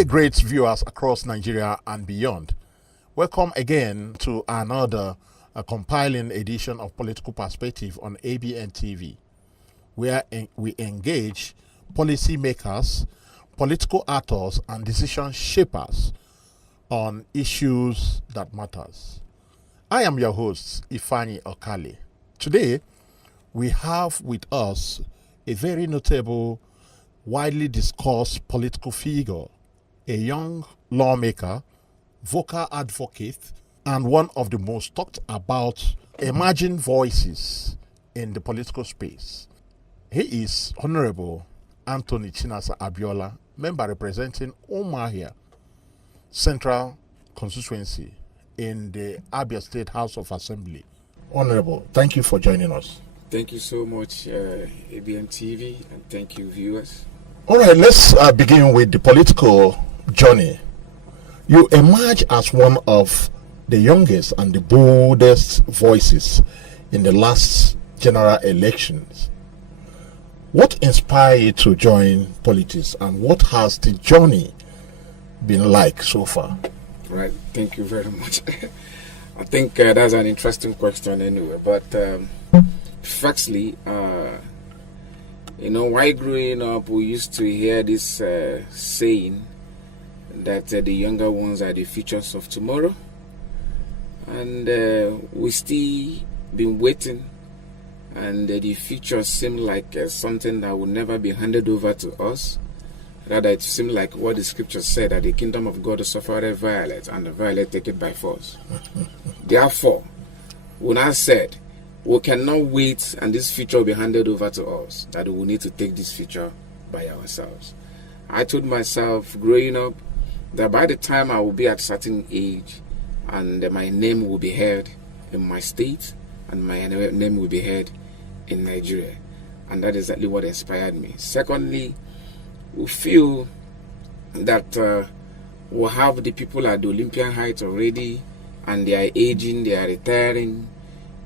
day, great viewers across Nigeria and beyond. Welcome again to another compiling edition of Political Perspective on ABN TV, where we engage policymakers, political actors, and decision shapers on issues that matters. I am your host, Ifani Okale. Today, we have with us a very notable, widely discussed political figure, a young lawmaker, vocal advocate, and one of the most talked about emerging voices in the political space. He is Honourable Anthony Chinasa-Abiola, member representing Umuahia Central Constituency in the Abia State House of Assembly. Honourable, thank you for joining us. Thank you so much, ABN TV, and thank you, viewers. All right, let's begin with the political journey. You emerge as one of the youngest and the boldest voices in the last general elections. What inspired you to join politics, and what has the journey been like so far? Right, thank you very much. I think that's an interesting question anyway, but firstly, while growing up, we used to hear this saying that the younger ones are the futures of tomorrow, and we still been waiting, and the future seemed like something that will never be handed over to us. Rather, it seemed like what the scripture said, that the kingdom of God is suffered violence, and the violent take it by force. Therefore, when I said we cannot wait and this future will be handed over to us, that we need to take this future by ourselves, I told myself growing up that by the time I will be at a certain age and my name will be heard in my state and my name will be heard in Nigeria. And that is exactly what inspired me. Secondly, we feel that we have the people at the Olympian height already, and they are aging, they are retiring.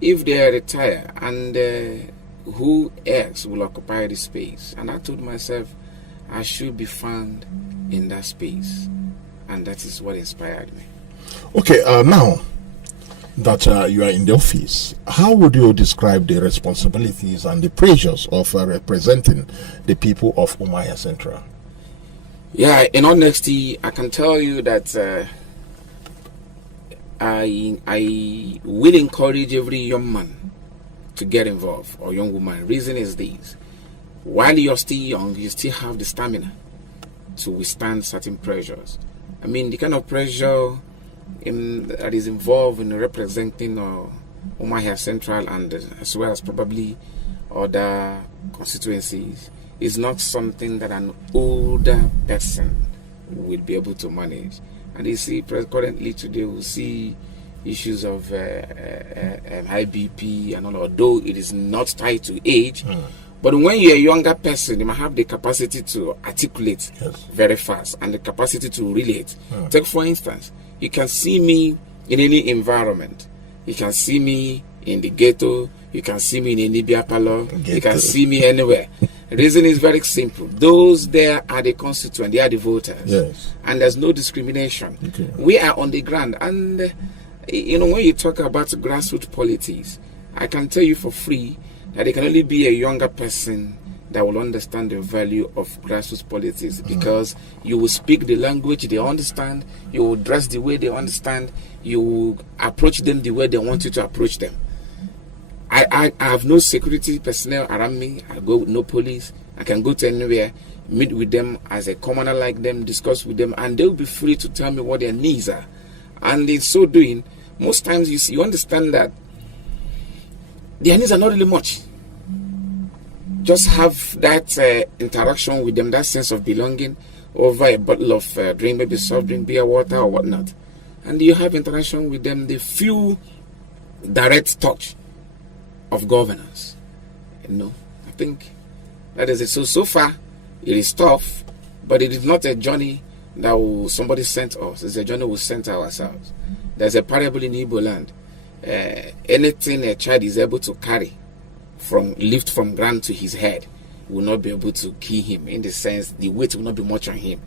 If they retire, and who else will occupy the space? And I told myself I should be found in that space, and that is what inspired me. Okay, now that you are in the office, how would you describe the responsibilities and the pressures of representing the people of Umuahia Central? Yeah, in honesty, I can tell you that I will encourage every young man to get involved, or young woman. Reason is this: while you're still young, you still have the stamina to withstand certain pressures. I mean, the kind of pressure that is involved in representing Umuahia Central, and as well as probably other constituencies, is not something that an older person will be able to manage. And you see, currently today, we see issues of high BP and all, although it is not tied to age. But when you're a younger person, you might have the capacity to articulate very fast and the capacity to relate. Take, for instance, you can see me in any environment. You can see me in the ghetto. You can see me in any beer parlor. You can see me anywhere. The reason is very simple. Those there are the constituents, they are the voters. Yes. And there's no discrimination. Okay. We are on the ground. And, when you talk about grassroots politics, I can tell you for free that it can only be a younger person that will understand the value of grassroots politics, because you will speak the language they understand, you will dress the way they understand, you will approach them the way they want you to approach them. I have no security personnel around me. I go with no police. I can go to anywhere, meet with them as a commoner like them, discuss with them, and they'll be free to tell me what their needs are. And in so doing, most times you understand that their needs are not really much. Just have that interaction with them, that sense of belonging over a bottle of drink, maybe soft drink, beer, water, or whatnot. And you have interaction with them, they feel direct touch of governance. I think that is it. So far, it is tough, but it is not a journey that somebody sent us. It's a journey we sent ourselves. There's a parable in Igbo land. Anything a child is able to carry, lift from ground to his head, will not be able to kill him, in the sense the weight will not be much on him.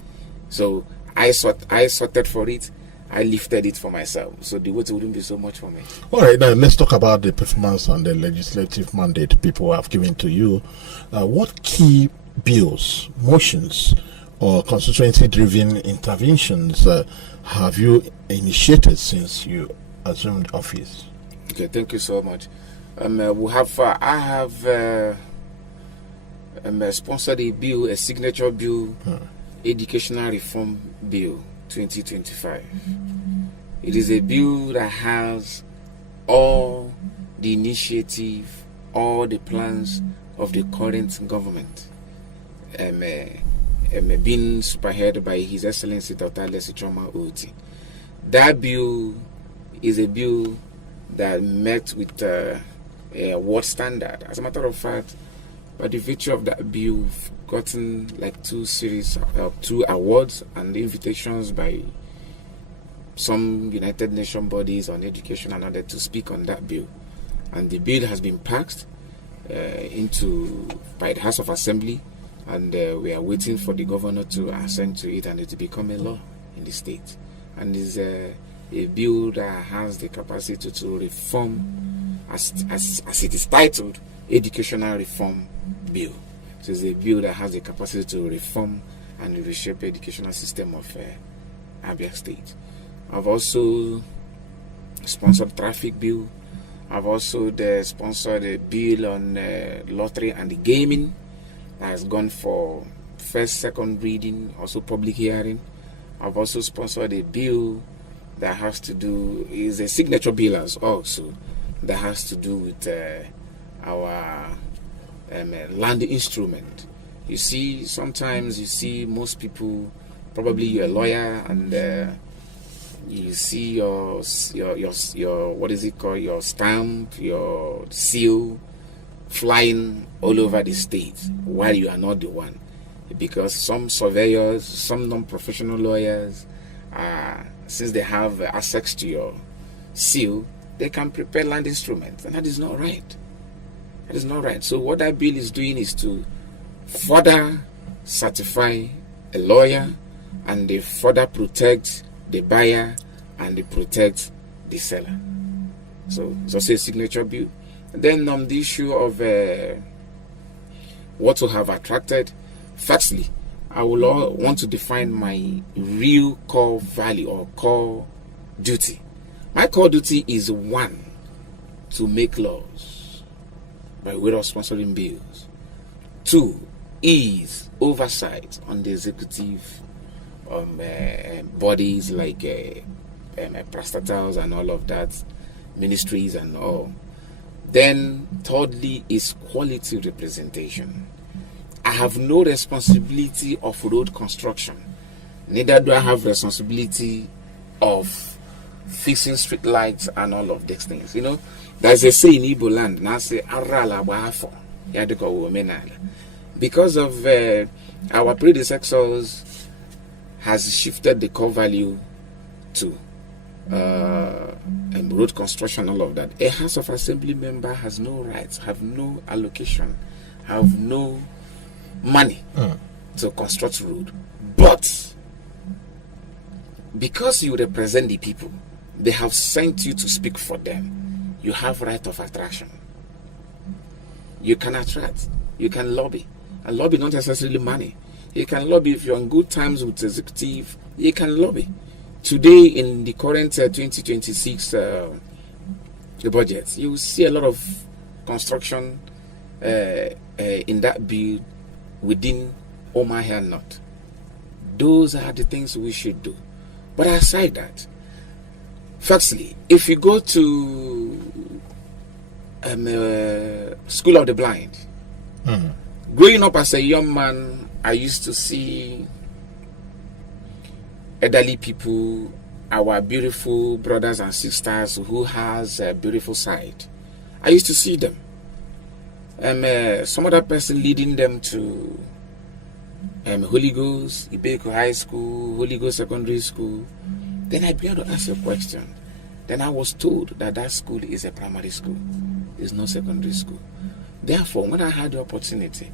So I sorted for it. I lifted it for myself. So the weight wouldn't be so much for me. All right, now let's talk about the performance and the legislative mandate people have given to you. What key bills, motions, or constituency-driven interventions have you initiated since you assumed office? Okay, thank you so much. I have sponsored a bill, a signature bill, Educational Reform Bill 2025. It is a bill that has all the initiative, all the plans of the current government, being spearheaded by His Excellency Dr. Choma Oti. That bill is a bill that met with a world standard. As a matter of fact, by the virtue of that bill, we've gotten like two awards and invitations by some United Nations bodies on education and other to speak on that bill. And the bill has been passed by the House of Assembly, and we are waiting for the governor to assent to it and it to become a law in the state. And it's a bill that has the capacity to reform, as it is titled, Educational Reform Bill. So it's a bill that has the capacity to reform and reshape the educational system of Abia State. I've also sponsored traffic bill. I've also sponsored a bill on lottery and gaming that has gone for first, second reading, also public hearing. I've also sponsored a bill that has to do, is a signature bill as also, that has to do with our land instrument. You see, sometimes you see most people, probably you're a lawyer, and you see your what is it called, your stamp, your seal flying all over the state while you are not the one, because some surveyors, some non-professional lawyers, since they have access to your seal, they can prepare land instruments, and that is not right. That is not right. So what that bill is doing is to further certify a lawyer, and they further protect the buyer and they protect the seller. So it's also a signature bill. And then on the issue of what to have attracted, firstly, I will want to define my real core value or core duty. My core duty is, one, to make laws by way of sponsoring bills. Two, is oversight on the executive bodies like parastatals and all of that, ministries and all. Then thirdly is quality representation. I have no responsibility of road construction, neither do I have responsibility of fixing street lights and all of these things. You know, there's a say in Igbo land, and I say because of our predecessors has shifted the core value to road construction, all of that. A House of Assembly member has no rights, have no allocation, have no money to construct road. But because you represent the people, they have sent you to speak for them. You have right of attraction. You can attract, you can lobby. And lobby not necessarily money. You can lobby if you're on good terms with the executive. You can lobby. Today, in the current 2026 the budget, you will see a lot of construction in that bill within Umuahia North. Those are the things we should do. But aside that, firstly, if you go to School of the Blind, growing up as a young man, I used to see elderly people, our beautiful brothers and sisters who has a beautiful side. I used to see them. Some other person leading them to Holy Ghost, Ibeko High School, Holy Ghost Secondary School. Then I began to ask a question. Then I was told that that school is a primary school. It's not secondary school. Therefore, when I had the opportunity,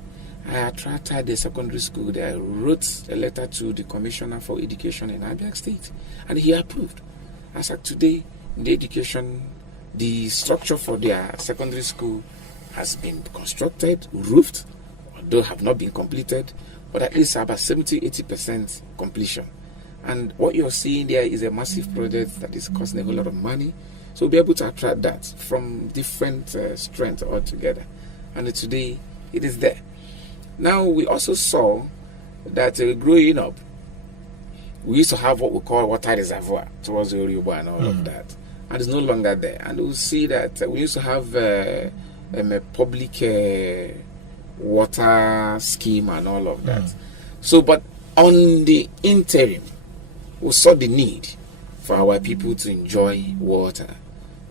I attracted the secondary school there. I wrote a letter to the Commissioner for Education in Abia State, and he approved. As of today, the structure for their secondary school has been constructed, roofed, although have not been completed, but at least about 70-80% completion. And what you're seeing there is a massive project that is costing a whole lot of money. So we'll be able to attract that from different strengths altogether. And today, it is there. Now, we also saw that growing up, we used to have what we call water reservoir towards the Oriuba and all of that. And it's no longer there. And we'll see that we used to have a public water scheme and all of that. So, but on the interim, we saw the need for our people to enjoy water.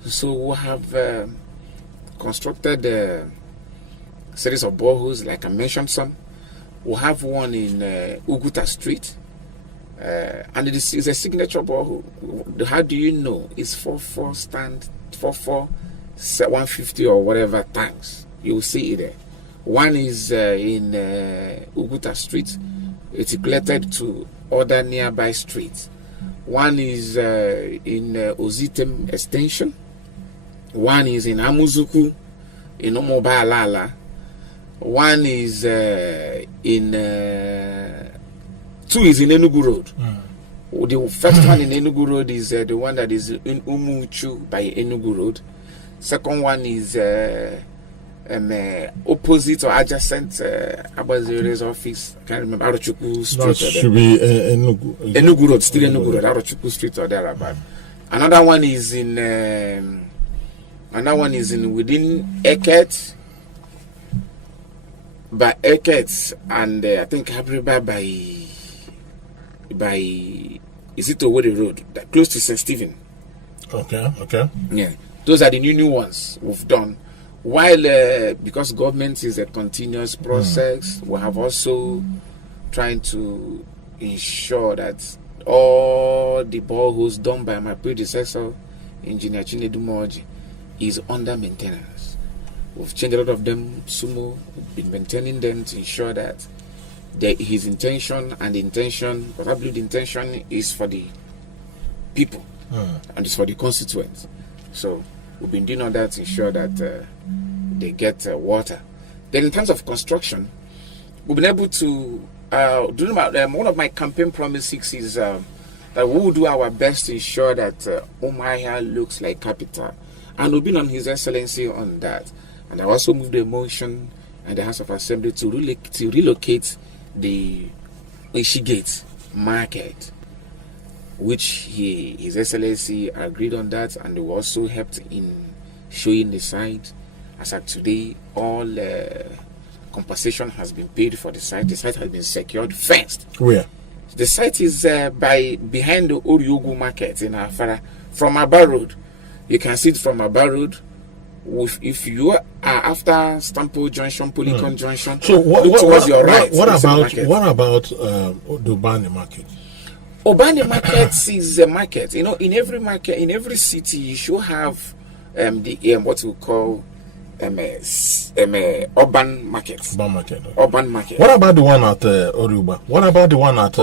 So we have constructed a series of boreholes, like I mentioned some. We have one in Uguta Street, and it is a signature borehole. How do you know? It's 150 or whatever tanks. You will see it there. One is in Uguta Street. It's connected to other nearby streets. One is in Ozitem Extension. One is in Amuzuku, in Omobalala. One is in 2 is in Enugu Road. The first one in Enugu Road is the one that is in Umuchu by Enugu Road. Second one is opposite or adjacent Abazire's office. I can't remember. Arochukwu Street. That should be Enugu Road, still Enugu Road. Arochukwu Street or thereabout. Another one is in within Eket. By Eket and I think Abriba by is it Owerri Road, that close to St. Stephen. Okay. Yeah, those are the new ones we've done. While because government is a continuous process, we have also trying to ensure that all the boreholes done by my predecessor, Engineer Chinedu Moji, is under maintenance. We've changed a lot of them. Sumo, we've been maintaining them to ensure that his intention and the intention, because I believe the intention is for the people and it's for the constituents. So we've been doing all that to ensure that they get water. Then in terms of construction, we've been able to one of my campaign promises is that we will do our best to ensure that Umuahia looks like capital, and we've been on His Excellency on that. And I also moved a motion in the House of Assembly to relocate the Ishigate market, which His Excellency agreed on that, and they also helped in showing the site. As of today, all compensation has been paid for the site. The site has been secured first. Where? The site is behind the Oriogu market in Afara, from Abia Road. You can see it from Abia Road. If you are after Stampo Junction, Polycon Junction, so what towards your right. What about the Ubani market? Ubani market is a market. You know, in every market, in every city, you should have the what we call urban market. Urban market. Okay. Urban market. What about the one at Oruba? What about the one at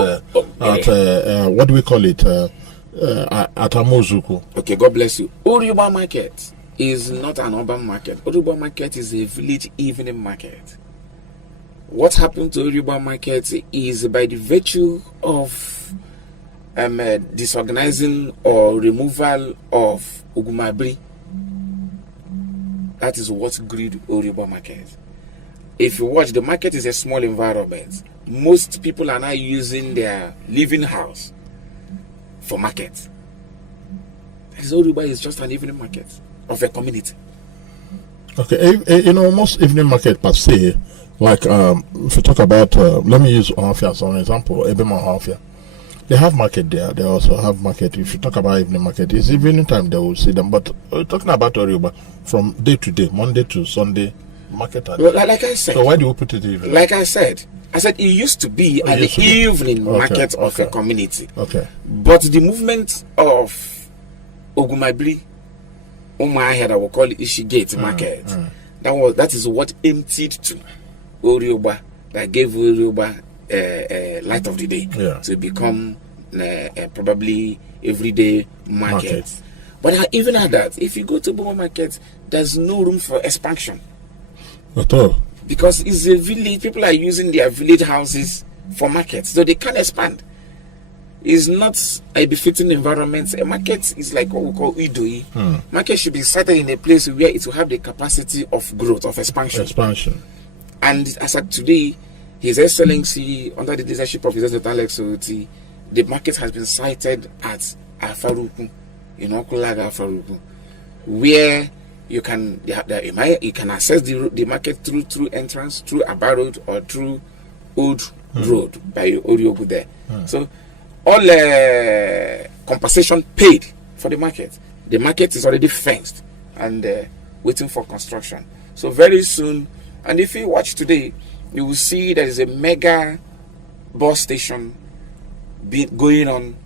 what do we call it? At Amozuku. Okay, God bless you. Oruba market is not an urban market. Oruba market is a village evening market. What happened to Oruba market is by the virtue of disorganizing or removal of Ugumabri. That is what grew Oruba market. If you watch, the market is a small environment. Most people are now using their living house for market. Oruba is just an evening market of a community. Okay, most evening market per se, like if you talk about, let me use Umuahia as an example, Umuahia. They have market there. They also have market. If you talk about evening market, it's evening time they will see them. But talking about Oruba, from day to day, Monday to Sunday, market. Like I said. So why do you put it evening? Like I said it used to be an evening market of a community. Okay. But the movement of Ogumabri, Umuahia, that we call it Ishigate market, that is what emptied to Oruba that gave Yoruba light of the day to become probably everyday market. But even at that, if you go to Boma market, there's no room for expansion at all, because it's a village. People are using their village houses for markets, so they can't expand. It's not a befitting environment. A market is like what we call Idoi. Market should be started in a place where it will have the capacity of growth, of expansion. And as of today, His Excellency, under the leadership of His Excellency Alex Oti, the market has been sited at Afaruku, in Okulaga Afaruku, where you can access the market through entrance, through Abia Road or through Old Road by Oriogu there. So all compensation paid for the market. The market is already fenced and waiting for construction. So very soon, and if you watch today, you will see there is a mega bus station going on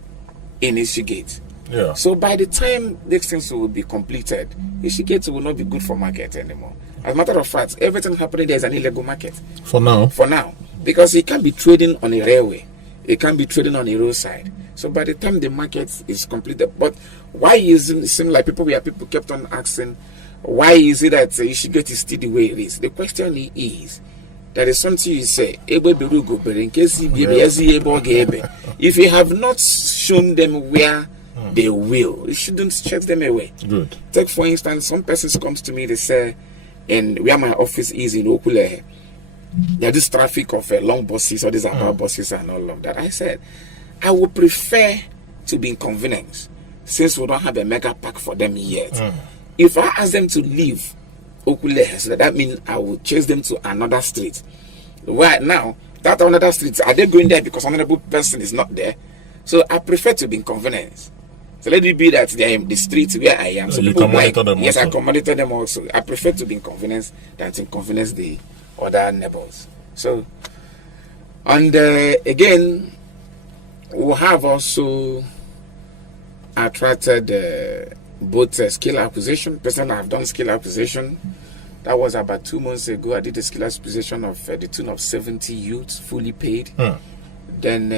in Ishigate. Yeah. So by the time these things will be completed, Ishigate will not be good for market anymore. As a matter of fact, everything happening there is an illegal market. For now. Because it can't be trading on a railway. It can't be trading on a roadside. So by the time the market is completed, but why is it seem like people kept on asking, why is it that Ishigate is still the way it is? The question is, there is something you say, if you have not shown them where they will, you shouldn't chase them away. Good. Take for instance, some persons comes to me, they say, and where my office is in Okule, there's this traffic of long buses or these Abia buses and all of that. I said, I would prefer to be inconvenienced since we don't have a mega park for them yet. If I ask them to leave Okule, so that means I will chase them to another street. Right now, that another street, are they going there because honorable person is not there? So I prefer to be inconvenienced. So let it be that they are in the street where I am. So you people monitor them yes, also. I can monitor them also. I prefer to be inconvenienced than to inconvenience the other neighbors. So, and again, we have also attracted both skill acquisition. Personally, I have done skill acquisition. That was about 2 months ago. I did a skill acquisition of the tune of 70 youths, fully paid. Then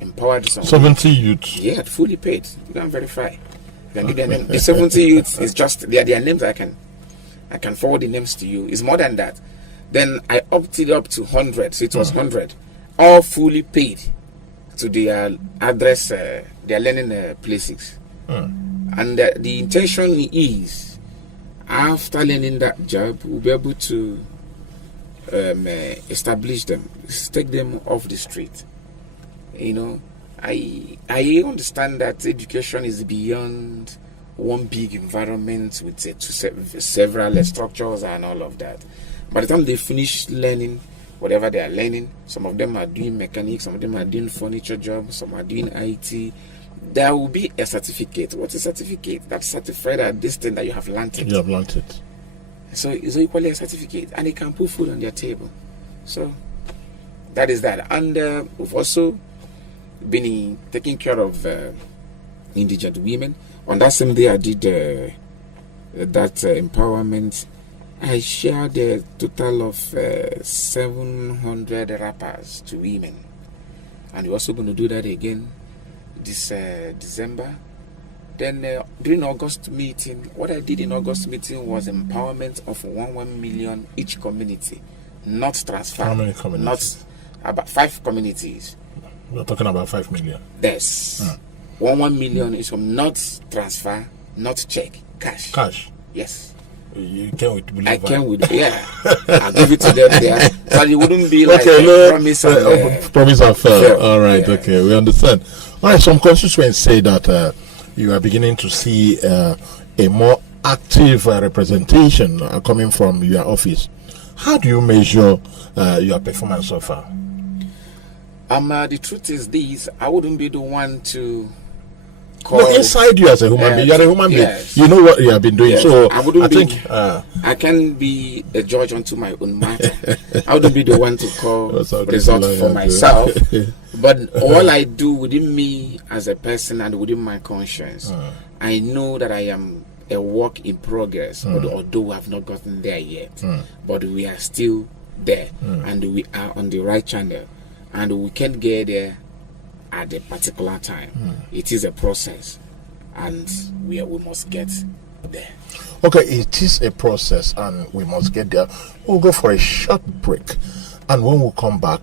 empowered some 70 youths. Yeah, fully paid. You can verify. You can give their name. The 70 youths is just their names. I can forward the names to you. It's more than that. Then I opted up to 100. So it was 100, all fully paid to their address, their learning places. And the intention is, after learning that job, we'll be able to establish them, take them off the street. You know, I understand that education is beyond one big environment with several structures and all of that. By the time they finish learning whatever they are learning, some of them are doing mechanics, some of them are doing furniture jobs, some are doing IT. There will be a certificate. What's a certificate? That's certified at this thing that you have learned it. You have learned it. So it's equally a certificate, and they can put food on their table. So that is that. And we've also been taking care of indigent women. On that same day, I did that empowerment. I shared a total of 700 wrappers to women, and we're also going to do that again this December. Then during August meeting, what I did in August meeting was empowerment of 1 million each community, not transfer. How many communities? Not about 5 communities. We're talking about 5 million. Yes. 1 million is from not transfer, not check, cash. Cash. Yes. You came with belief. I came with, yeah. I'll give it to them there. But it wouldn't be like promise and promise and fail. All right, yeah. Okay, we understand. All right, some constituents say that you are beginning to see a more active representation coming from your office. How do you measure your performance so far? The truth is this, I wouldn't be the one to call. No, inside you as a human being, you're a human being. Yes. You know what you have been doing. Yes. So I think I can be a judge unto my own matter. I wouldn't be the one to call results for myself. But all I do within me as a person and within my conscience, I know that I am a work in progress, although we have not gotten there yet. But we are still there, and we are on the right channel, and we can get there at a particular time. It is a process, and we must get there. Okay, it is a process, and we must get there. We'll go for a short break, and when we come back,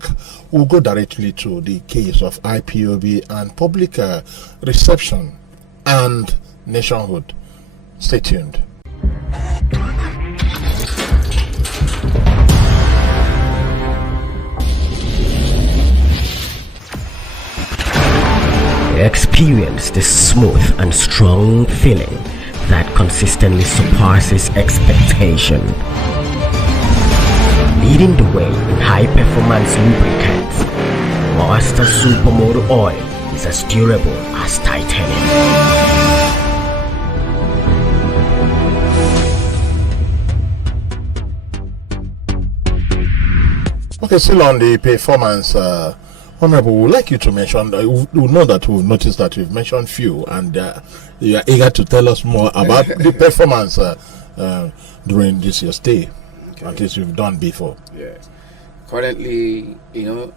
we'll go directly to the case of IPOB and public reception and nationhood. Stay tuned. Experience the smooth and strong feeling that consistently surpasses expectation. Leading the way in high-performance lubricants, Master Supermoto Oil is as durable as titanium. Okay, still on the performance, Honourable, we would like you to mention, we know that we've noticed that you've mentioned few, and you are eager to tell us more about the performance during this year's stay, at least you've done before. Yes. Currently, in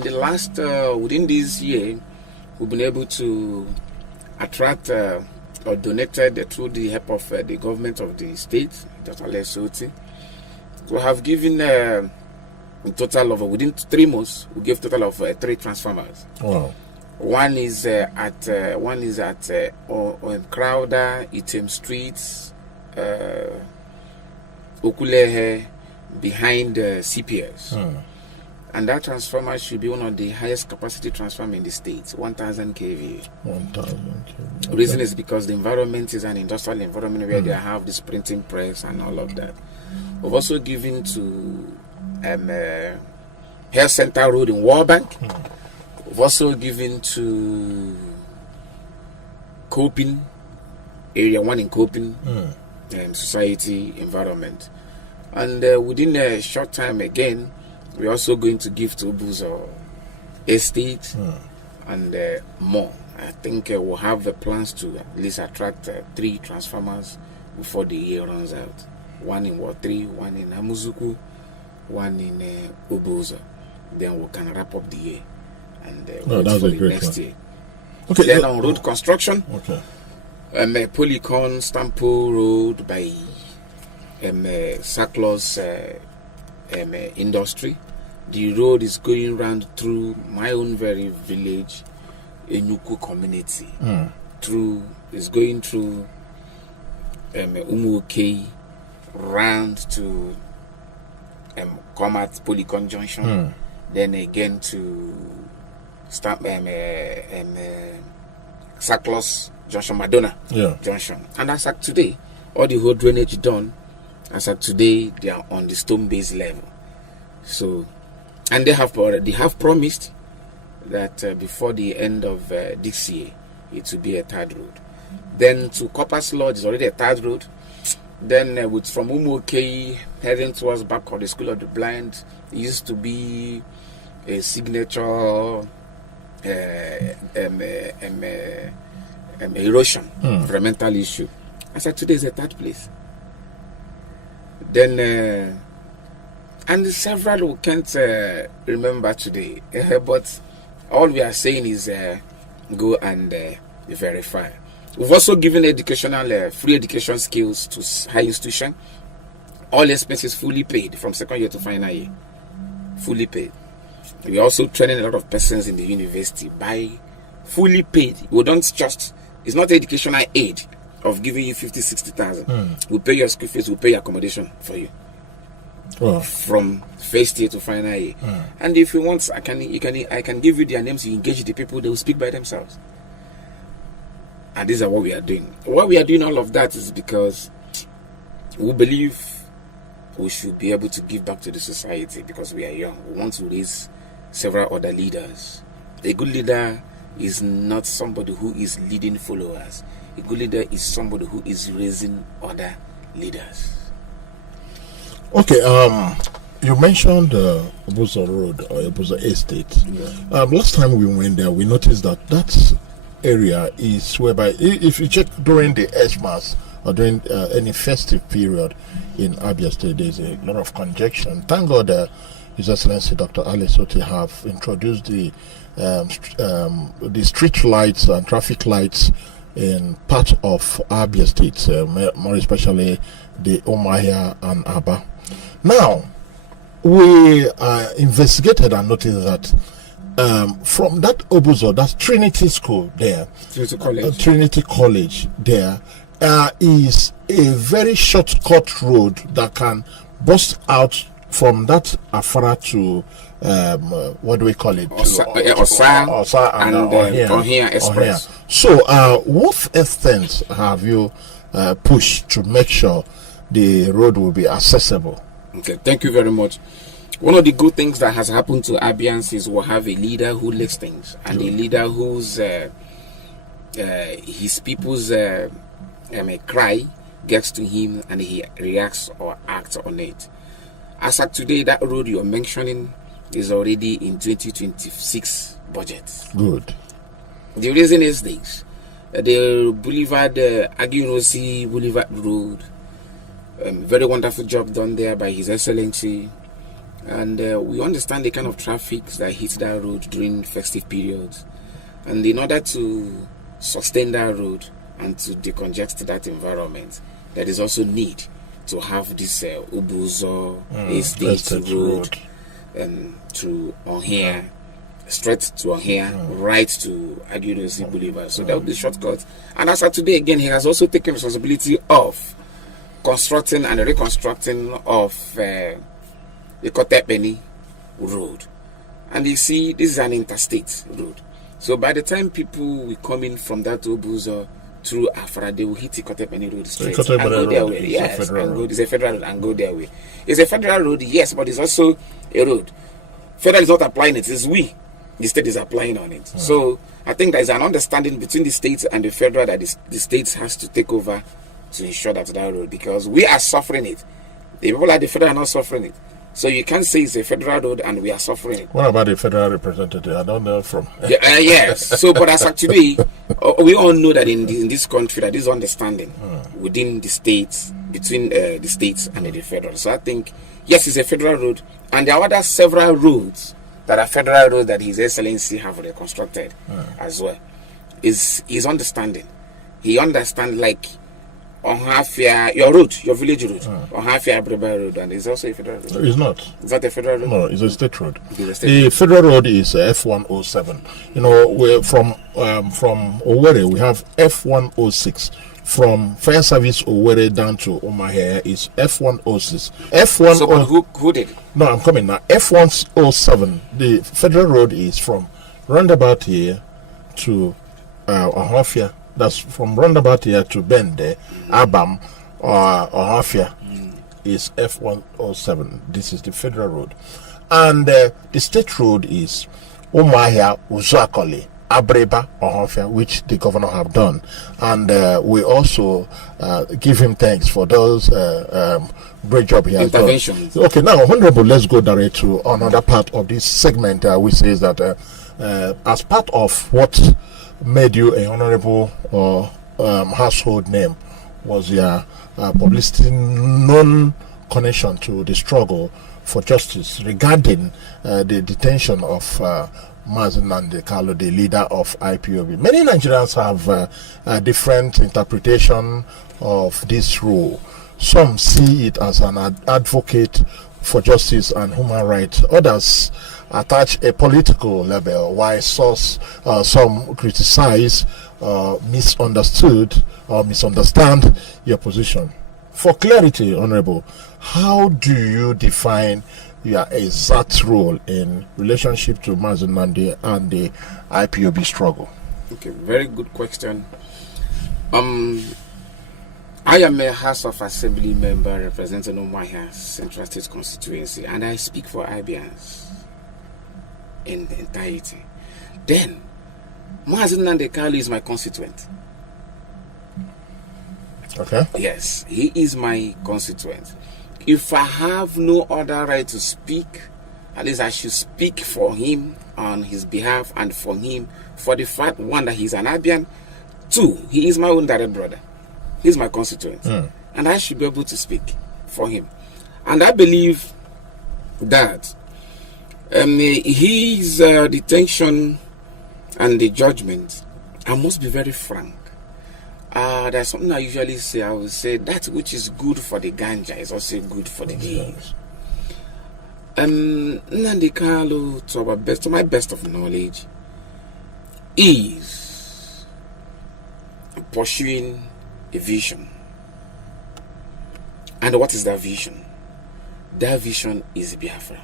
the last, within this year, we've been able to attract or donated through the help of the government of the state, Dr. Lesoti. We have given a total of, within 3 months, we gave total of 3 transformers. Wow. One is at Crowder, Item Streets, Okulehe, behind CPS. And that transformer should be one of the highest capacity transformer in the state, 1,000 kVA. 1,000 kVA. The reason is because the environment is an industrial environment where they have this printing press and all of that. We've also given to Health Center Road in Warbank. We've also given to Coping, Area 1 in Coping, Society Environment. And within a short time again, we're also going to give to Buzo Estate and more. I think we'll have the plans to at least attract 3 transformers before the year runs out. One in Ward 3, one in Amuzuku, one in Obuza. Then we can wrap up the year and wait for the next year. Okay. Then on road construction, Polycon Stampo Road by Sackloss Industry. The road is going round through my own very village, Enuku community. It's going through Umuahia, round to come at Polycon Junction, then again to Sackloss Junction, Madonna Junction. And as at today, all the whole drainage done. As at today, they are on the stone base level. So, and they have promised that before the end of this year, it will be a 3rd road. Then to Copper's Lodge is already a 3rd road. Then from Umuahia heading towards back of the School of the Blind, it used to be a signature erosion, environmental issue. As at today, is a 3rd place. Then and several we can't remember today, but all we are saying is go and verify. We've also given educational free education skills to high institution. All expenses fully paid from 2nd year to final year, fully paid. We're also training a lot of persons in the university by fully paid. We don't just, it's not educational aid of giving you 50,000-60,000. We'll pay your school fees, we'll pay your accommodation for you. From 1st year to final year. And if you want, I can give you their names, you engage the people, they will speak by themselves. And these are what we are doing. Why we are doing all of that is because we believe we should be able to give back to the society because we are young. We want to raise several other leaders. A good leader is not somebody who is leading followers. A good leader is somebody who is raising other leaders. Okay, you mentioned Obuza Road or Obuza Estate. Last time we went there, we noticed that area is whereby, if you check during the Xmas or during any festive period in Abia State, there's a lot of congestion. Thank God His Excellency Dr. Ali Soti have introduced the street lights and traffic lights in part of Abia State, more especially the Umuahia and Abia. Now, we investigated and noticed that from that Obuzo, that's Trinity School there, Trinity College there, is a very shortcut road that can bust out from that Afara to what do we call it? Osa and Umuahia Express. So, what extent have you pushed to make sure the road will be accessible? Okay, thank you very much. One of the good things that has happened to Abians is we'll have a leader who listens, and a leader whose his people's cry gets to him and he reacts or acts on it. As of today, that road you're mentioning is already in 2026 budget. Good. The reason is this: the Boulevard, Aguirosi Boulevard Road, very wonderful job done there by His Excellency. And we understand the kind of traffic that hits that road during festive periods. And in order to sustain that road and to decongest that environment, there is also need to have this Ubuzo Estate Road to Umuahia, straight to Umuahia, right to Aguirosi Boulevard. So that would be shortcut. And as of today, again, he has also taken responsibility of constructing and reconstructing of the Kotepeni Road. And you see, this is an interstate road. So by the time people will come in from that Obuzo through Afara, they will hit the Kotepeni Road straight and go their way. Yes, and go. It's a federal road and go their way. It's a federal road, yes, but it's also a road. Federal is not applying it, it's we. The state is applying on it. So I think there is an understanding between the states and the federal that the states has to take over to ensure that road, because we are suffering it. The people at the federal are not suffering it. So you can't say it's a federal road and we are suffering it. What about the federal representative? I don't know from. Yes. So, but as actually, we all know that in this country, that is understanding within the states, between the states and the federal. So I think, yes, it's a federal road. And there are other several roads that are federal roads that His Excellency have reconstructed as well. Is understanding. He understands, like, Umuahia, your road, your village road, Umuahia Abreba Road, and it's also a federal road. It's not. Is that a federal road? No, it's a state road. The federal road is F107. You know, we're from Owerri, we have F106. From Fire Service Owerri down to Umuahia is F106. F1. So, but who did it? No, I'm coming now. F107. The federal road is from roundabout here to Umuahia. That's from roundabout here to Bende, Abam, or Umuahia is F107. This is the federal road. And the state road is Umuahia, Uzakoli, Abreba, Umuahia, which the governor have done. And we also give him thanks for those great job he has done. Okay, now, Honourable, let's go direct to another part of this segment, which says that as part of what made you a honorable household name was your publicity non-connection to the struggle for justice regarding the detention of Mazi Nnamdi, the leader of IPOB. Many Nigerians have a different interpretation of this rule. Some see it as an advocate for justice and human rights. Others attach a political label, while some criticize, misunderstood or misunderstand your position. For clarity, Honourable, how do you define your exact role in relationship to Mazi Nnamdi and the IPOB struggle? Okay, very good question. I am a House of Assembly member representing Umuahia Central State Constituency, and I speak for Abians in the entirety. Then, Mazi Nnamdi is my constituent. Okay. Yes, he is my constituent. If I have no other right to speak, at least I should speak for him on his behalf and for him, for the fact, one, that he's an Abian, two, he is my own direct brother. He's my constituent. And I should be able to speak for him. And I believe that his detention and the judgment, I must be very frank. There's something I usually say. I will say that which is good for the ganja is also good for the gays. Nnamdi Kanu, to my best of knowledge, is pursuing a vision. And what is that vision? That vision is Biafra.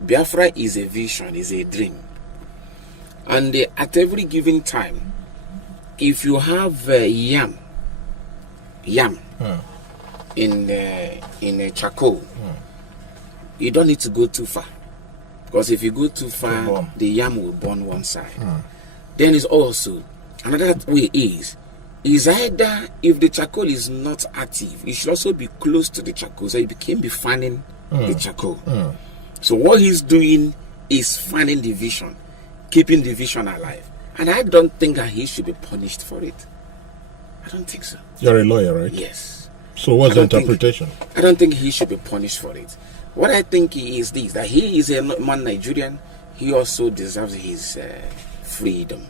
Biafra is a vision, is a dream. And at every given time, if you have yam in a charcoal, you don't need to go too far, because if you go too far, the yam will burn one side. Then is also another way is either if the charcoal is not active, you should also be close to the charcoal, so you can be fanning the charcoal. So what he's doing is fanning the vision, keeping the vision alive. And I don't think that he should be punished for it. I don't think so. You're a lawyer, right? Yes. So what's the interpretation? I don't think he should be punished for it. What I think is this, that he is a man Nigerian, he also deserves his freedom.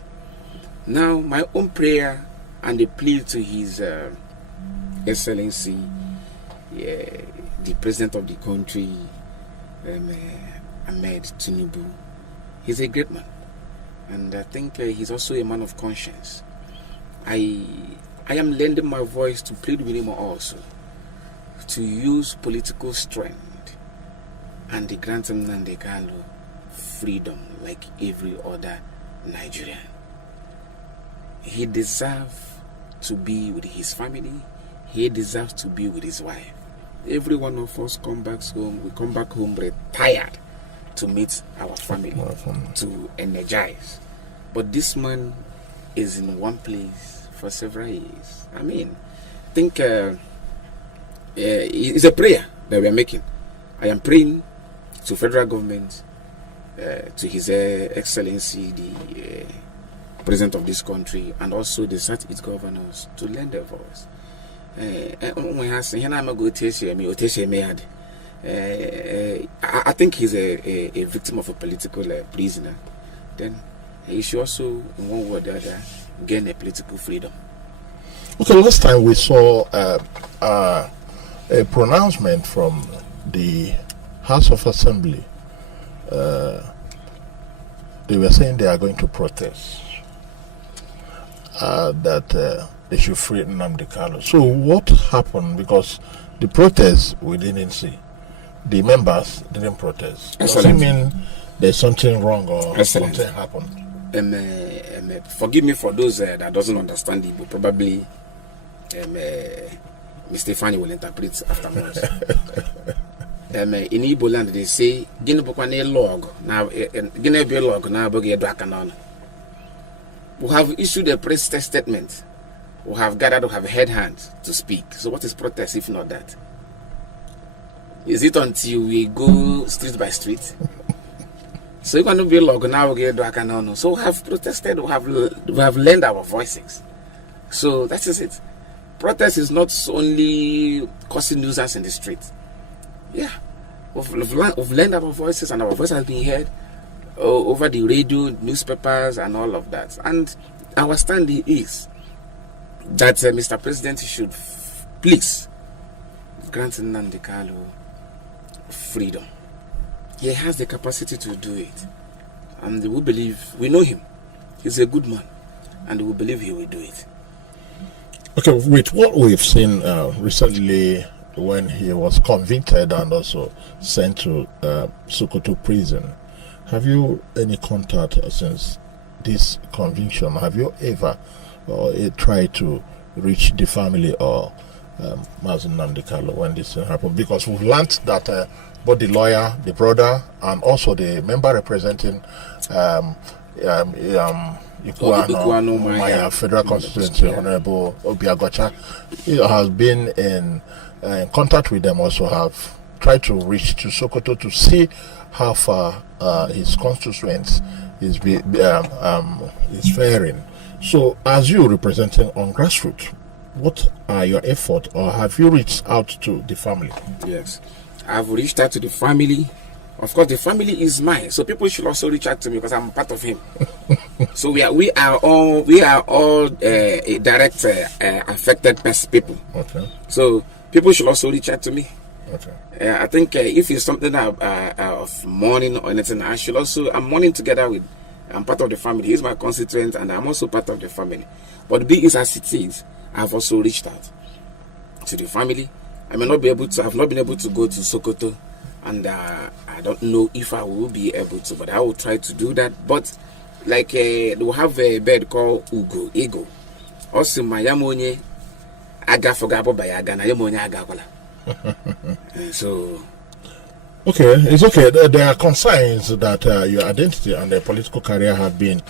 Now, my own prayer and the plea to His Excellency, the President of the country, Ahmed Tinubu, he's a great man. And I think he's also a man of conscience. I am lending my voice to plead with him also to use political strength and to grant him Nnamdi Kanu freedom like every other Nigerian. He deserves to be with his family. He deserves to be with his wife. Every one of us come back home. We come back home tired to meet our family, to energize. But this man is in one place for several years. I mean, I think it's a prayer that we are making. I am praying to federal government, to His Excellency, the President of this country, and also the Southeast governors to lend their voice. I think he's a victim of a political prisoner. Then he should also, in one word or the other, gain a political freedom. Okay, last time we saw a pronouncement from the House of Assembly. They were saying they are going to protest, that they should free Nnamdi Kanu. So what happened? Because the protest we didn't see. The members didn't protest. Does it mean there's something wrong or something happened? Forgive me for those that doesn't understand it, but probably Mr. Fanny will interpret afterwards. In Igbo land they say gini bukwane log na gini be log na boge do akanon. We have issued a press statement. We have gathered, we have head hands to speak. So what is protest if not that? Is it until we go street by street? So you're going to be log now we do akanon. So we have protested, we have lent our voices. So that is it. Protest is not only causing nuisance in the street. Yeah, we've lent our voices, and our voice has been heard over the radio, newspapers, and all of that. And our stand is that Mr. President should please grant Nnamdi Kanu freedom. He has the capacity to do it, and we believe, we know him. He's a good man, and we believe he will do it. Okay, with what we've seen recently, when he was convicted and also sent to Sokoto prison, have you any contact since this conviction? Have you ever tried to reach the family or Mazi Nnamdi Kanu when this happened? Because we've learned that both the lawyer, the brother, and also the member representing Umuahia Federal Constituency, Honourable Abia, has been in contact with them, also have tried to reach to Sokoto to see how far his constituents is faring. So, as you representing on grassroots, what are your efforts, or have you reached out to the family? Yes, I've reached out to the family. Of course, the family is mine, so people should also reach out to me because I'm part of him. So we are all direct affected people. Okay. So people should also reach out to me. Okay. I think if it's something of mourning or anything, I'm mourning together with. I'm part of the family. He's my constituent, and I'm also part of the family. But be it as it is, I've also reached out to the family. I've not been able to go to Sokoto, and I don't know if I will be able to, but I will try to do that. But like they will have a bird called Ego. Also, my yamonye aga fogabo bayaga na yamonye aga kwala. So. Okay, it's okay. There are concerns that your identity and your political career have been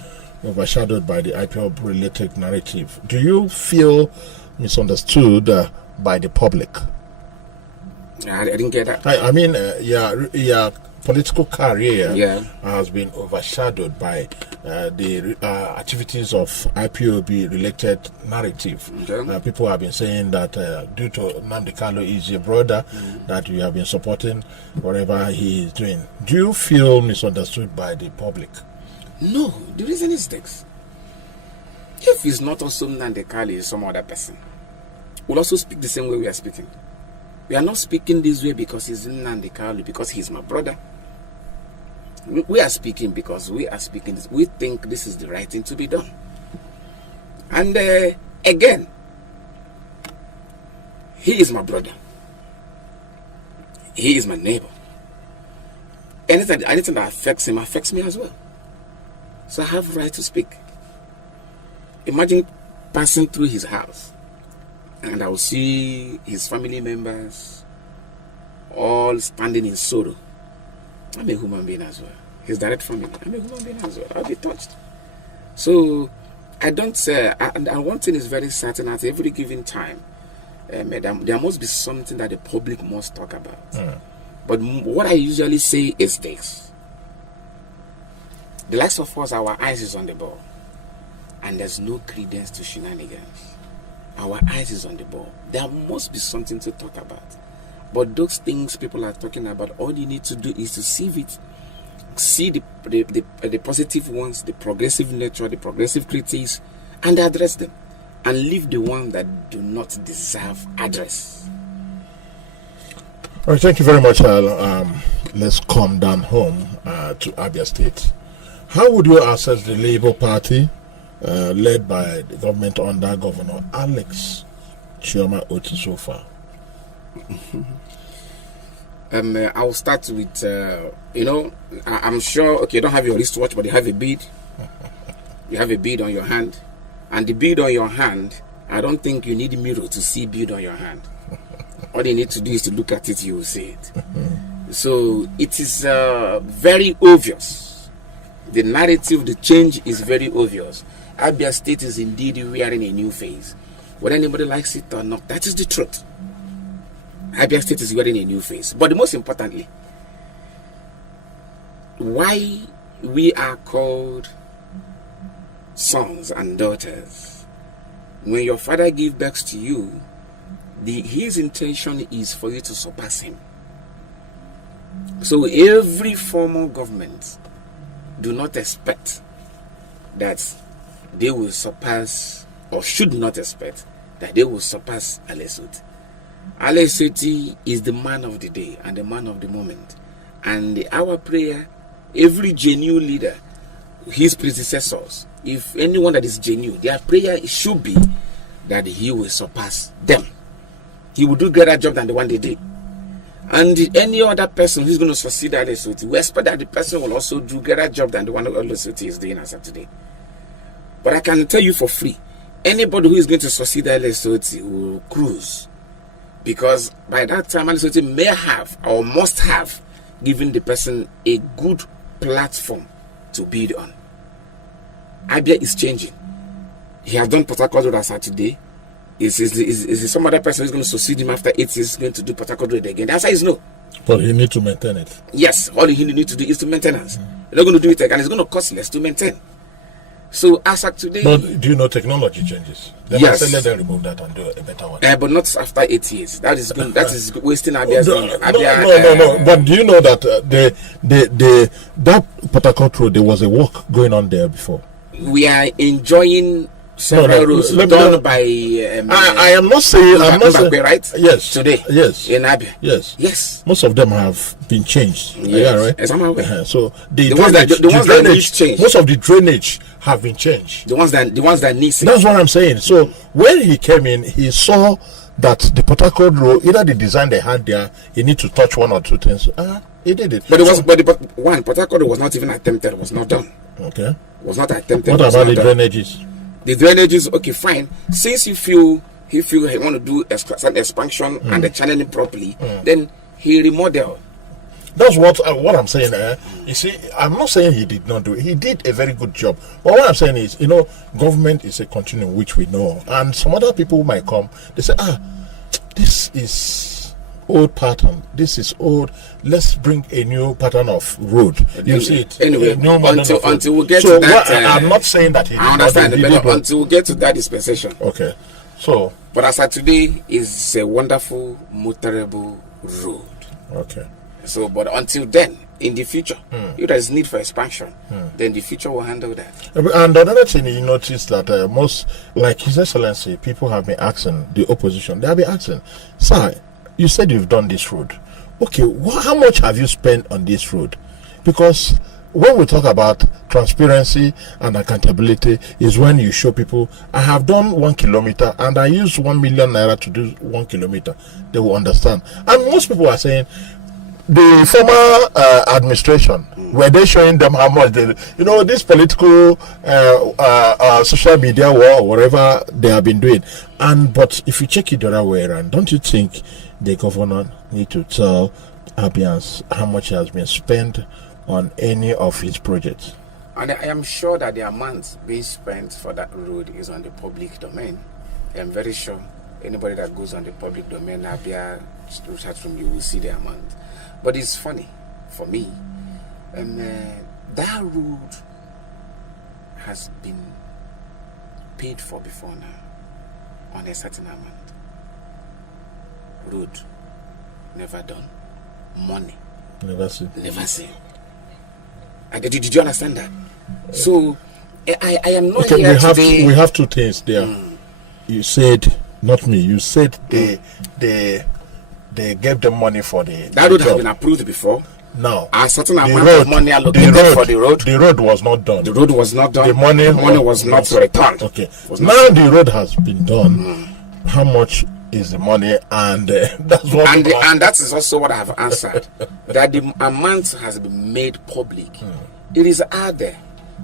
overshadowed by the IPOB-related narrative. Do you feel misunderstood by the public? I didn't get that. I mean, your political career has been overshadowed by the activities of IPOB-related narrative. Okay. People have been saying that due to Nnamdi Kanu is your brother, that you have been supporting whatever he is doing. Do you feel misunderstood by the public? No, the reason is this. If it's not also Nnamdi Kanu, it's some other person, we'll also speak the same way we are speaking. We are not speaking this way because he's Nnamdi Kanu, because he's my brother. We are speaking because we are speaking this. We think this is the right thing to be done. And again, he is my brother. He is my neighbor. Anything that affects him affects me as well. So I have the right to speak. Imagine passing through his house, and I will see his family members all standing in sorrow. I'm a human being as well. His direct family, I'm a human being as well. I'll be touched. So I don't say, and one thing is very certain, at every given time, there must be something that the public must talk about. But what I usually say is this: the likes of us, our eyes is on the ball, and there's no credence to shenanigans. Our eyes is on the ball. There must be something to talk about. But those things people are talking about, all you need to do is to see it, see the positive ones, the progressive nature, the progressive critics, and address them, and leave the ones that do not deserve address. All right, thank you very much. Let's come down home to Abia State. How would you assess the Labour Party, led by the government under Governor Alex Chioma Oti so far? I'll start with, I'm sure, okay, you don't have your wristwatch, but you have a bead. You have a bead on your hand. And the bead on your hand, I don't think you need a mirror to see bead on your hand. All you need to do is to look at it, you will see it. So it is very obvious. The narrative, the change is very obvious. Abia State is indeed wearing a new phase. Whether anybody likes it or not, that is the truth. Abia State is wearing a new face. But the most importantly, why we are called sons and daughters. When your father gives birth to you, his intention is for you to surpass him. So every formal government do not expect that they will surpass, or should not expect that they will surpass Alesut. Alesoti is the man of the day and the man of the moment. And our prayer, every genuine leader, his predecessors, if anyone that is genuine, their prayer should be that he will surpass them. He will do greater job than the one they did. And any other person who's going to succeed Alesoti, we expect that the person will also do greater job than the one Alesoti is doing as of today. But I can tell you for free, anybody who is going to succeed Alesoti will cruise. Because by that time, Alesoti may have or must have given the person a good platform to build on. Abia is changing. He has done Port Harcourt Road as of today. Is some other person who's going to succeed him after 8 years going to do Port Harcourt Road again? The answer is no. But he needs to maintain it. Yes, all he needs to do is to maintenance. You're not going to do it again. It's going to cost less to maintain. So as of today, but do you know technology changes? They yes. must say, let them remove that and do a better one. But not after 8 years. That is good. That is wasting Abia's money. No. But do you know that that Port Harcourt road, there was a work going on there before? We are enjoying several roads done by. I am not saying. I'm not saying. Right? Yes. Today. Yes. In Abia. Yes. Yes. Most of them have been changed. Yes. Yeah, right. Yes, I'm aware. So the ones that need change. Most of the drainage have been changed. The ones that need. That's what I'm saying. So when he came in, he saw that the Port Harcourt road, either the design they had there, he need to touch one or two things. He did it. But it was. But Port Harcourt was not even attempted. It was not done. Okay. It was not attempted. What about the drainages? The drainages, okay, fine. Since you feel he want to do some expansion and the channeling properly, then he remodel. That's what I'm saying. You see, I'm not saying he did not do it. He did a very good job. But what I'm saying is, government is a continuum, which we know. And some other people might come, they say, this is old pattern. This is old. Let's bring a new pattern of road. You see it. Anyway, until we get to that. I'm not saying that he did. I understand. Until we get to that dispensation. Okay. So. But as of today, is a wonderful, motorable road. Okay. So, but until then, in the future, if there is need for expansion, then the future will handle that. And another thing you notice that most, like His Excellency, people have been asking the opposition. They have been asking, sir, you said you've done this road. Okay, how much have you spent on this road? Because when we talk about transparency and accountability, is when you show people, I have done 1 kilometer and I used 1 million naira to do 1 kilometer. They will understand. And most people are saying, the former administration, were they showing them how much they, this political social media war or whatever they have been doing. But if you check it the other way around, don't you think the governor need to tell Abians how much has been spent on any of his projects? And I am sure that the amount being spent for that road is on the public domain. I'm very sure anybody that goes on the public domain, Abia, from you will see the amount. But it's funny for me, that road has been paid for before now on a certain amount. Road, never done. Money, never seen. Did you understand that? So I am not okay, here today. We have two things there. You said, not me. You said they gave them money for that road has been approved before. Now, a certain amount of money allocated for the road. The road was not done. The road was not done. The money was not returned. Okay. Now the road has been done. How much is the money? And that's what. And that is also what I have answered. That the amount has been made public. It is out there.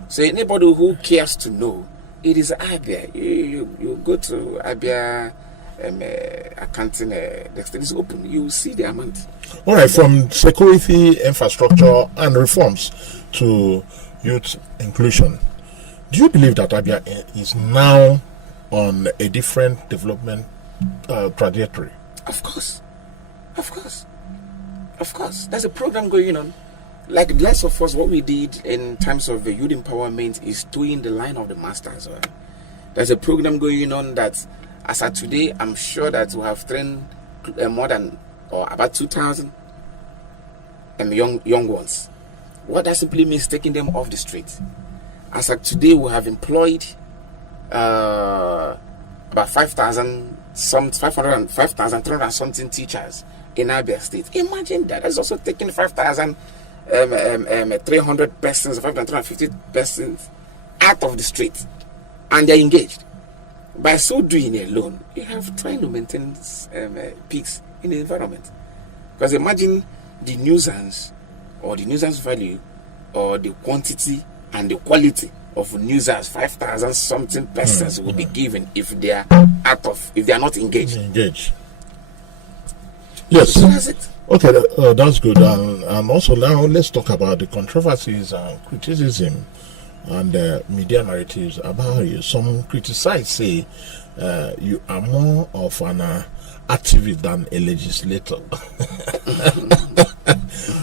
So anybody who cares to know, it is out there. You go to Abia. Accounting the extent is open, you will see the amount. All right, from security, infrastructure, and reforms to youth inclusion, do you believe that Abia is now on a different development trajectory? Of course. There's a program going on. Like the last of us, what we did in terms of the youth empowerment is doing the line of the masters. Right? There's a program going on that. As of today, I'm sure that we have trained more than about 2,000 young ones. What that simply means, taking them off the street. As of today, we have employed about 5,300 something teachers in Abia State. Imagine that. That's also taking 5,300 persons, 550 persons out of the street, and they're engaged. By so doing alone, you have trying to maintain peace in the environment. Because imagine the nuisance or the nuisance value or the quantity and the quality of nuisance 5,000 something persons will be given if they are not engaged. Yes. So that's it. Okay, that's good. And also now let's talk about the controversies and criticism and media narratives about you. Some criticize, say you are more of an activist than a legislator.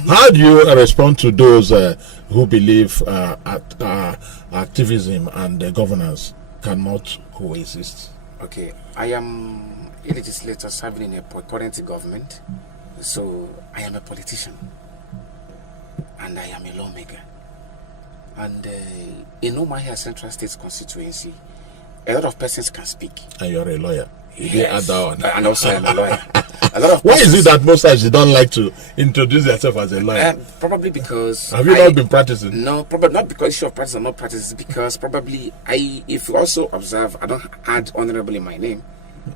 How do you respond to those who believe activism and governance cannot coexist. Okay, I am a legislator serving in a current government, so I am a politician and I am a lawmaker. And in Umuahia Central State Constituency, a lot of persons can speak. And you're a lawyer. Yes. And also I'm a lawyer. A lot of Why is it that most times you don't like to introduce yourself as a lawyer? Probably because... Have you not been practicing? No, probably not because issue of practice or not practice. Because probably if you also observe, I don't add Honourable in my name.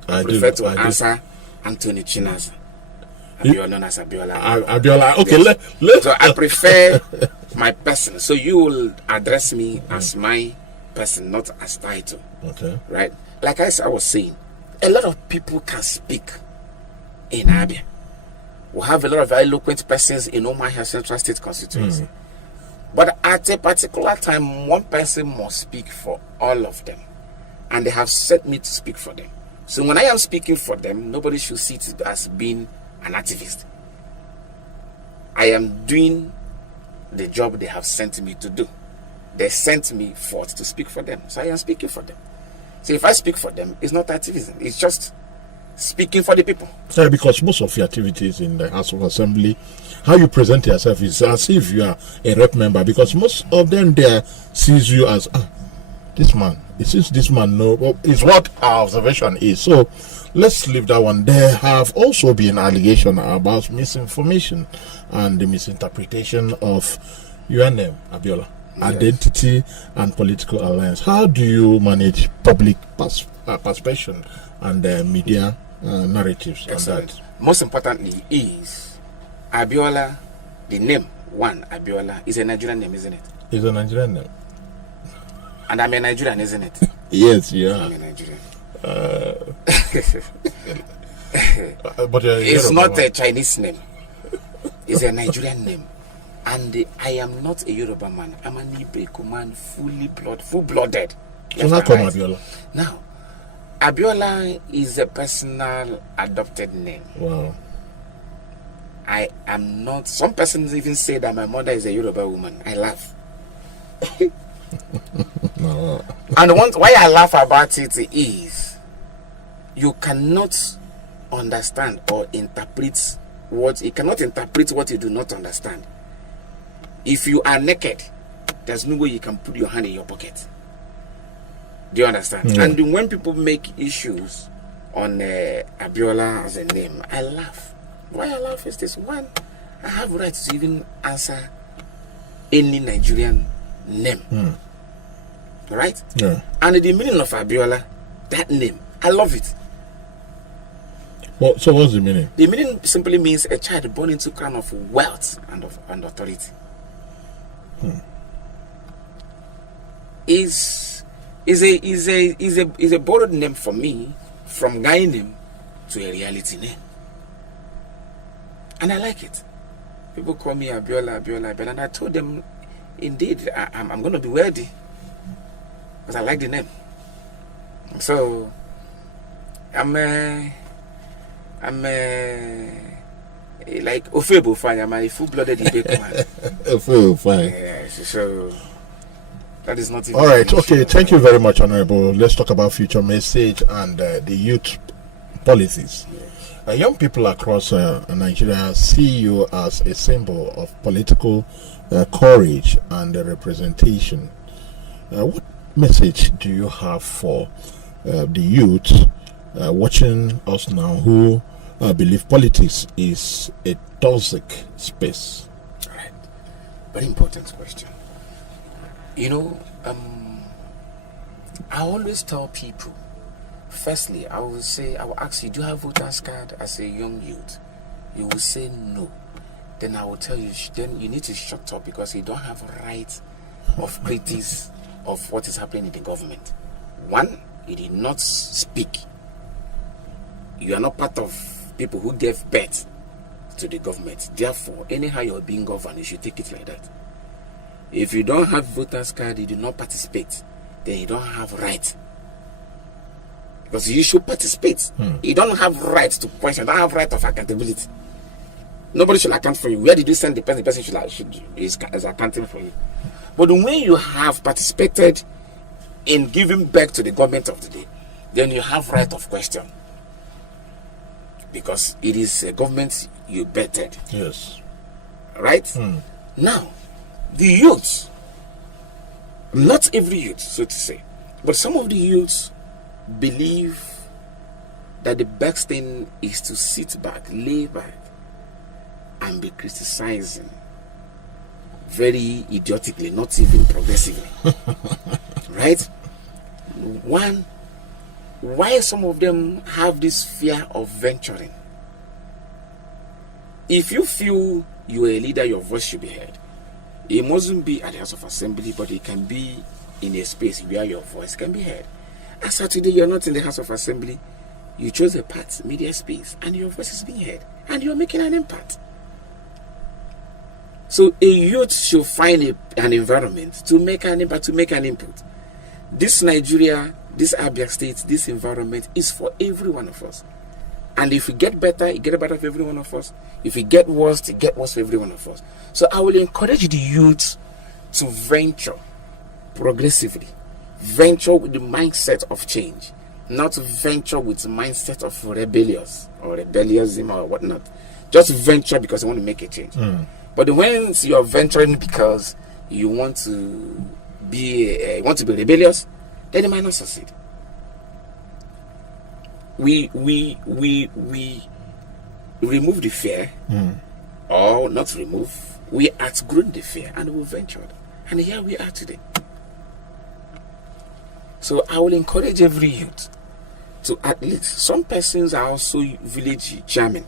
I prefer to answer Anthony Chinasa-Abiola, known as Abiola. Abiola, okay. Yes. So I prefer my person. So you will address me as my person, not as title. Okay. Right? Like I was saying, a lot of people can speak in Abia. We have a lot of eloquent persons in Umuahia Central State Constituency. But at a particular time, one person must speak for all of them. And they have set me to speak for them. So when I am speaking for them, nobody should see it as being an activist. I am doing the job they have sent me to do. They sent me forth to speak for them. So I am speaking for them. So if I speak for them, it's not activism. It's just speaking for the people. Yeah, because most of your activities in the House of Assembly, how you present yourself is as if you are a rep member. Because most of them there sees you as, this man. It seems this man knows. Is what our observation is. So let's leave that one. There have also been allegations about misinformation and the misinterpretation of your name, Abiola. Yes. Identity and political alliance. How do you manage public perception and media narratives on that? Most importantly is Abiola, the name one Abiola is a Nigerian name, isn't it? It's a Nigerian name. And I'm a Nigerian, isn't it? Yes, you are. I'm a Nigerian. But it's not a Chinese name. It's a Nigerian name. And I am not a Yoruba man. I'm an Ibeko man, full-blooded. So how come Abiola? Now, Abiola is a personal adopted name. Wow. I am not... Some persons even say that my mother is a Yoruba woman. I laugh. No. And why I laugh about it is you cannot understand or interpret what... You cannot interpret what you do not understand. If you are naked, there's no way you can put your hand in your pocket. Do you understand? Yeah. And when people make issues on Abiola as a name, I laugh. Why I laugh is this: one, I have right to even answer any Nigerian name. Right? Yeah. And the meaning of Abiola, that name, I love it. Well, so what's the meaning? The meaning simply means a child born into crown of wealth and authority. Is a borrowed name for me from guy name to a reality name, and I like it. People call me Abiola, and I told them, indeed, I'm going to be worthy because I like the name. So I'm like Ofebo fine. I'm a full-blooded Ibeko man. Ofebo fine. Yeah, so that is not even... All right, okay, thank you very much, Honourable. Let's talk about future message and the youth policies. Yes. Young people across Nigeria see you as a symbol of political courage and representation. What message do you have for the youth watching us now who believe politics is a toxic space? Right. Very important question. You know, I always tell people, firstly, I will ask you, do you have voter's card as a young youth? You will say no. Then I will tell you, then you need to shut up because you don't have a right of critics of what is happening in the government. One, you did not speak. You are not part of people who gave birth to the government. Therefore, anyhow you're being governed, you should take it like that. If you don't have voter's card, you do not participate, then you don't have right. Because you should participate. You don't have right to question, you don't have right of accountability. Nobody should account for you. Where did you send the person? The person is accounting for you. But when you have participated in giving back to the government of the day, then you have right of question. Because it is a government you betted. Yes. Right? Now, the youth, not every youth, so to say, but some of the youths believe that the best thing is to sit back, lay back, and be criticizing very idiotically, not even progressively. Right? One, why some of them have this fear of venturing? If you feel you are a leader, your voice should be heard. It mustn't be at the House of Assembly, but it can be in a space where your voice can be heard. As of today, you're not in the House of Assembly. You chose a part, media space, and your voice is being heard, and you're making an impact. So a youth should find an environment to make an impact, to make an input. This Nigeria, this Abia state, this environment is for every one of us. And if we get better, it get better for every one of us. If we get worse, it get worse for every one of us. So I will encourage the youth to venture progressively. Venture with the mindset of change. Not venture with the mindset of rebelliousm or whatnot. Just venture because you want to make a change. But when you're venturing because you want to be rebellious, then you might not succeed. We remove the fear, or not remove. We outgrown the fear and we ventured, and here we are today. So I will encourage every youth to at least. Some persons are also village chairman,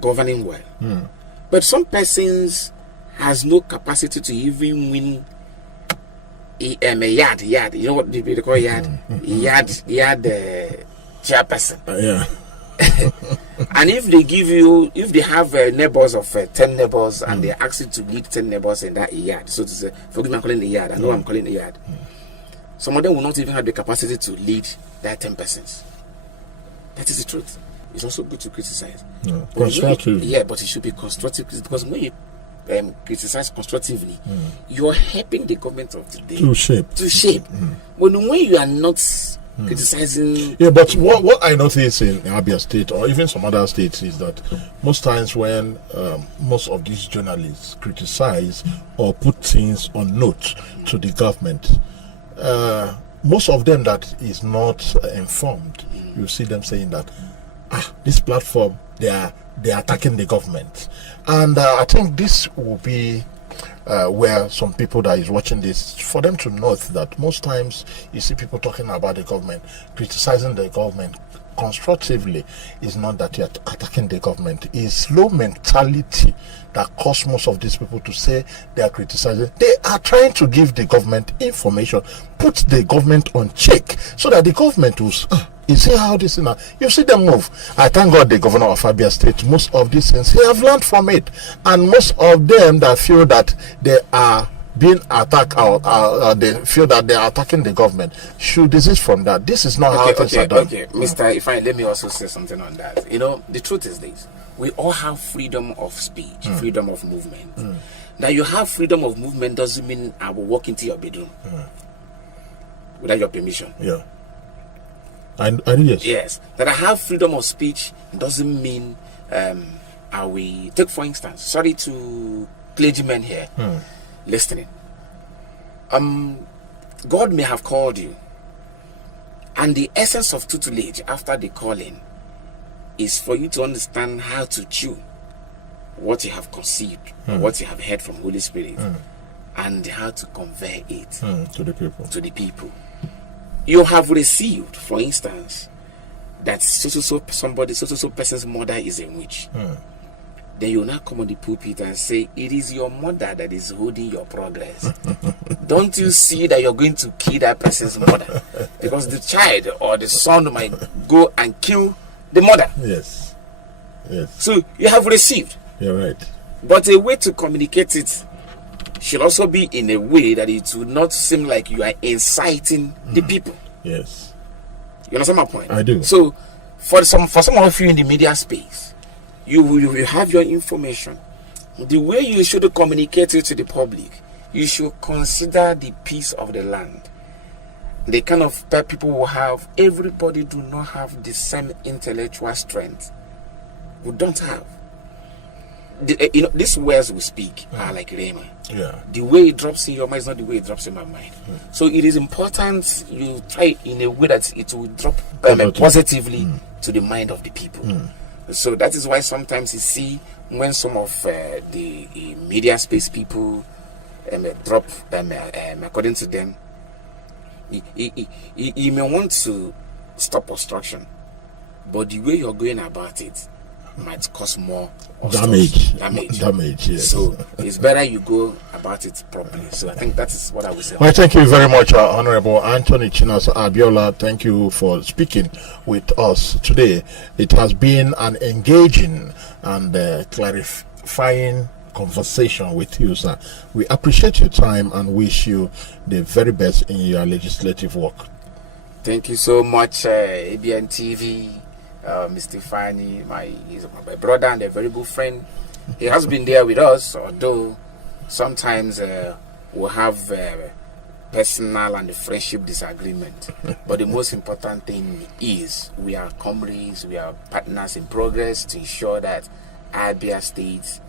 governing well, but some persons has no capacity to even win a yard. You know what they call yard? Yard chairperson. Yeah. And if they have neighbors of 10 neighbors and they ask you to lead 10 neighbors in that yard, so to say, forgive me, I'm calling it a yard. I know I'm calling it a yard. Some of them will not even have the capacity to lead that 10 persons. That is the truth. It's also good to criticize. Constructively. But it should be constructive, because when you criticize constructively, you're helping the government of today to shape. But when you are not criticizing, but what I notice in Abia State or even some other states is that most times when most of these journalists criticize or put things on note to the government, most of them that is not informed, you see them saying that this platform, they are attacking the government. And I think this will be where some people that is watching this, for them to note that most times you see people talking about the government, criticizing the government constructively, is not that you're attacking the government. It's low mentality that cause most of these people to say they are criticizing. They are trying to give the government information, put the government on check, so that the government will you see how this is now. You see them move. I thank God the governor of Abia State, most of these things, he have learned from it. And most of them that feel that they are being attacked or they feel that they are attacking the government should desist from that. This is not how things are done. Okay, Mr. Ifeanyi, let me also say something on that. You know, the truth is this. We all have freedom of speech, freedom of movement. Now, you have freedom of movement doesn't mean I will walk into your bedroom without your permission. Yeah. Yes. Yes. That I have freedom of speech doesn't mean I will take, for instance, sorry to clergymen here listening. God may have called you, and the essence of tutelage after the calling is for you to understand how to chew what you have conceived, what you have heard from Holy Spirit, and how to convey it to the people. You have received, for instance, that so person's mother is a witch. Then you now come on the pulpit and say, it is your mother that is holding your progress. Don't you see that you're going to kill that person's mother? Because the child or the son might go and kill the mother. Yes. So you have received. You're right. But a way to communicate it should also be in a way that it would not seem like you are inciting the people. Yes. You understand my point? I do. So for some of you in the media space, You have your information. The way you should communicate it to the public, you should consider the peace of the land. The kind of people who have, everybody do not have the same intellectual strength. We don't have. These words we speak are like Rhema. Yeah. The way it drops in your mind is not the way it drops in my mind. So it is important you try in a way that it will drop positively to the mind of the people. So that is why sometimes you see when some of the media space people drop according to them, you may want to stop obstruction, but the way you're going about it might cause more damage. Yes. So it's better you go about it properly. So I think that is what I would say. Well, thank you very much, Honourable Anthony Chinasa-Abiola. Thank you for speaking with us today. It has been an engaging and clarifying conversation with you, sir. We appreciate your time and wish you the very best in your legislative work. Thank you so much, ABN TV. Mr. Fani, he's my brother and a very good friend. He has been there with us, although sometimes we have personal and friendship disagreement. But the most important thing is we are comrades, we are partners in progress to ensure that Abia State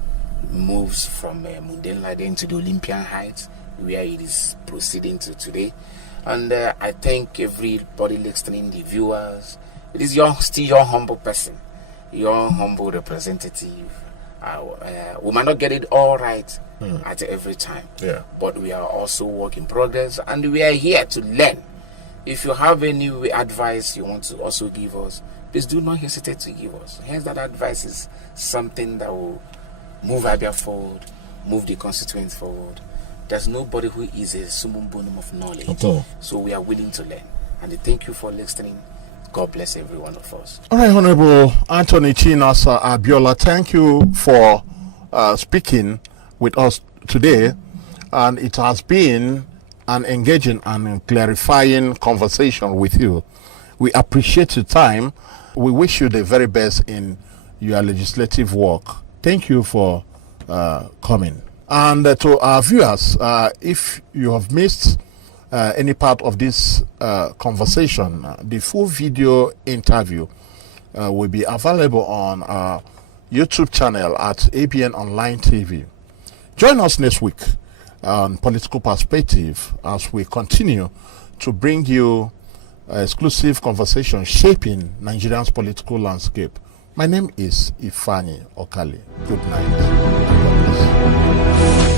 moves from mundane laden to the Olympian heights where it is proceeding to today. And I thank everybody listening, the viewers. It is still your humble person, your humble representative. We might not get it all right at every time, but we are also work in progress, and we are here to learn. If you have any advice you want to also give us, please do not hesitate to give us. Hence, that advice is something that will move Abia forward, move the constituency forward. There's nobody who is a summum bonum of knowledge, so we are willing to learn. And thank you for listening. God bless every one of us. All right, Honourable Anthony Chinasa-Abiola, thank you for speaking with us today. And it has been an engaging and clarifying conversation with you. We appreciate your time. We wish you the very best in your legislative work. Thank you for coming. And to our viewers, if you have missed any part of this conversation, the full video interview will be available on our YouTube channel at ABN Online TV. Join us next week on Political Perspective as we continue to bring you exclusive conversation shaping Nigeria's political landscape. My name is Ifani Okali. Good night. God bless.